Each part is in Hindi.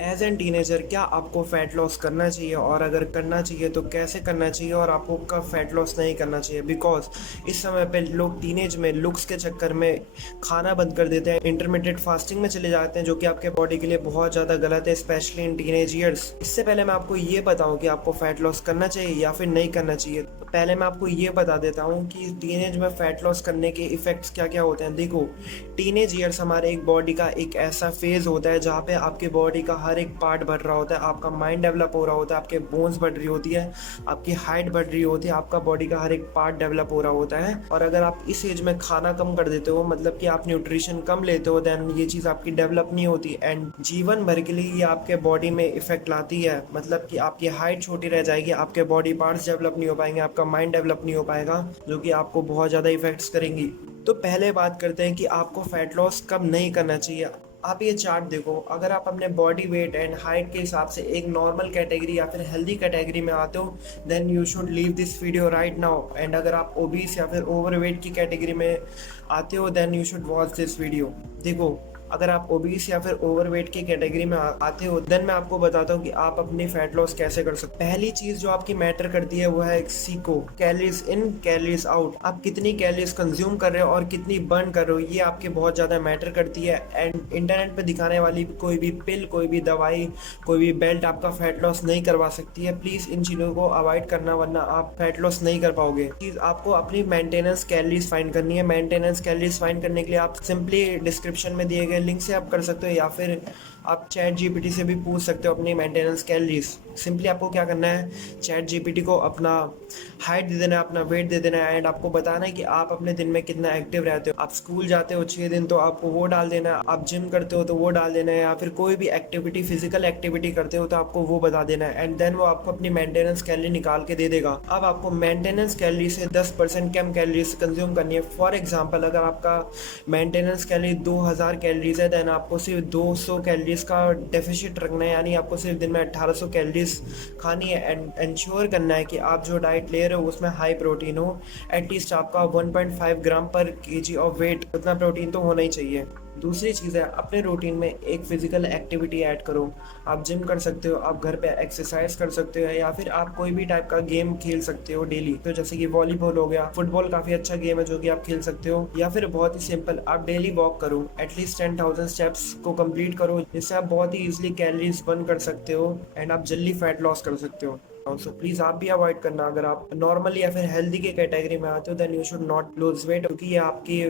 एज एन टीनेजर क्या आपको फैट लॉस करना चाहिए, और अगर करना चाहिए तो कैसे करना चाहिए, और आपको कब फैट लॉस नहीं करना चाहिए? बिकॉज इस समय पे लोग टीनेज में लुक्स के चक्कर में खाना बंद कर देते हैं, इंटरमीडिएट फास्टिंग में चले जाते हैं, जो कि आपके बॉडी के लिए बहुत ज़्यादा गलत है, स्पेशली इन टीनेज ईयर्स। इससे पहले मैं आपको ये बताऊं कि आपको फैट लॉस करना चाहिए या फिर नहीं करना चाहिए, तो पहले मैं आपको ये बता देता हूँ कि टीनेज में फैट लॉस करने के इफेक्ट्स क्या क्या होते हैं। देखो, टीनेज ईयर्स हमारे एक बॉडी का एक ऐसा फेज होता है जहाँ पे आपके बॉडी का हर एक पार्ट बढ़ रहा होता है, आपका माइंड डेवलप हो रहा होता है, आपके बोन्स बढ़ रही होती है, आपकी हाइट बढ़ रही होती है, आपका बॉडी का हर एक पार्ट डेवलप हो रहा होता है। और अगर आप इस एज में खाना कम कर देते हो, मतलब कि आप न्यूट्रिशन कम लेते हो, देन ये चीज़ आपकी डेवलप नहीं होती एंड जीवन भर के लिए ये आपके बॉडी में इफेक्ट लाती है। मतलब कि आपकी हाइट छोटी रह जाएगी, आपके बॉडी पार्ट्स डेवलप नहीं हो पाएंगे, आपका माइंड डेवलप नहीं हो पाएगा, जो कि आपको बहुत ज़्यादा इफेक्ट्स करेंगी। तो पहले बात करते हैं कि आपको फैट लॉस कब नहीं करना चाहिए। आप ये चार्ट देखो, अगर आप अपने बॉडी वेट एंड हाइट के हिसाब से एक नॉर्मल कैटेगरी या फिर हेल्दी कैटेगरी में आते हो, then you should leave this video right now. And अगर आप ओबीस या फिर ओवरवेट की कैटेगरी में आते हो, then you should watch this video. देखो, अगर आप ओबीस या फिर ओवरवेट की कैटेगरी में आते हो, देन मैं आपको बताता हूँ कि आप अपनी फैट लॉस कैसे कर सकते हो। पहली चीज जो आपकी मैटर करती है वो है Seiko, calories in calories out. आप कितनी कैलोरीज कंज्यूम कर रहे हो और कितनी बर्न कर रहे हो, ये आपके बहुत ज्यादा मैटर करती है। एंड इंटरनेट पे दिखाने वाली कोई भी पिल, कोई भी दवाई, कोई भी बेल्ट आपका फैट लॉस नहीं करवा सकती है। प्लीज इन चीजों को अवॉइड करना, वरना आप फैट लॉस नहीं कर पाओगे। चीज आपको अपनी मेंटेनेंस कैलोरीज फाइंड करनी है। मेंटेनेंस कैलोरीज फाइंड करने के लिए आप सिंपली डिस्क्रिप्शन में दिए गए लिंक से आप कर सकते हो, या फिर आप चैट जीपीटी से भी पूछ सकते हो अपनी मेंटेनेंस कैलोरीज। सिंपली आपको क्या करना है, चैट जीपीटी को अपना हाइट दे देना है, अपना वेट दे देना है, एंड आपको बताना है कि आप अपने दिन में कितना एक्टिव रहते हो। आप स्कूल जाते हो 6 दिन, तो आपको वो डाल देना है। आप जिम करते हो तो वो डाल देना है, या फिर कोई भी एक्टिविटी, फिजिकल एक्टिविटी करते हो तो आपको वो बता देना है। एंड देन वो आपको अपनी मेंटेनेंस कैलोरी निकाल के दे देगा। अब आपको मेंटेनेंस कैलोरी से 10% कम कैलोरीज कंज्यूम करनी है। फॉर एग्जाम्पल, अगर आपका मेंटेनेंस कैलोरी 2000 कैलोरीज है, देन आपको सिर्फ 200 कैलोरीज का डेफिसिट रखना है, यानी आपको सिर्फ दिन में 1800 कैलोरीज खानी है। एंड इंश्योर करना है कि आप जो डाइट ले रहे हो उसमें हाई प्रोटीन हो। एटलीस्ट आपका 1.5 ग्राम पर केजी ऑफ वेट, उतना प्रोटीन तो होना ही चाहिए। दूसरी चीज़ है, अपने रूटीन में एक फिजिकल एक्टिविटी ऐड करो। आप जिम कर सकते हो, आप घर पे एक्सरसाइज कर सकते हो, या फिर आप कोई भी टाइप का गेम खेल सकते हो डेली। तो जैसे कि वॉलीबॉल हो गया, फुटबॉल काफ़ी अच्छा गेम है जो कि आप खेल सकते हो, या फिर बहुत ही सिंपल, आप डेली वॉक करो। एटलीस्ट 10,000 स्टेप्स को कंप्लीट करो, जिससे आप बहुत ही ईजिली कैलोरीज बर्न कर सकते हो एंड आप जल्दी फैट लॉस कर सकते हो। सो प्लीज आप भी अवॉइड करना। अगर आप नॉर्मल या फिर हेल्दी के कैटेगरी में आते हो, then you should not lose weight, क्योंकि ये आपकी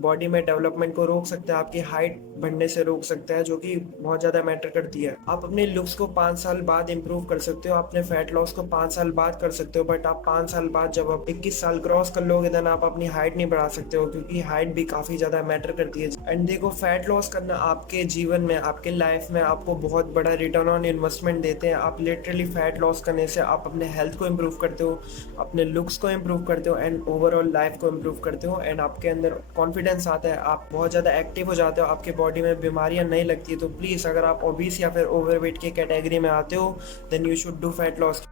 बॉडी में डेवलपमेंट को रोक सकता है, आपकी हाइट बढ़ने से रोक सकता है, जो कि बहुत ज़्यादा मैटर करती है। आप अपने लुक्स को 5 साल बाद इंप्रूव कर सकते हो, अपने फैट लॉस को 5 साल बाद कर सकते हो, बट आप 5 साल बाद जब आप 21 साल क्रॉस कर लोगे, देन आप अपनी हाइट नहीं बढ़ा सकते हो, क्योंकि हाइट भी काफ़ी ज़्यादा मैटर करती है। एंड देखो, फैट लॉस करना आपके जीवन में, आपके लाइफ में आपको बहुत बड़ा रिटर्न ऑन इन्वेस्टमेंट देते हैं। आप लिटरली फैट लॉस करने से आप अपने हेल्थ को इम्प्रूव करते हो, अपने लुक्स को इम्प्रूव करते हो, एंड ओवरऑल लाइफ को इम्प्रूव करते हो, एंड आपके अंदर कॉन्फिडेंस आता है, आप बहुत ज़्यादा एक्टिव हो जाते हो, आपके बॉडी में बीमारियां नहीं लगती है। तो प्लीज़, अगर आप ओबीस या फिर ओवरवेट के कैटेगरी में आते हो, then you should do fat loss.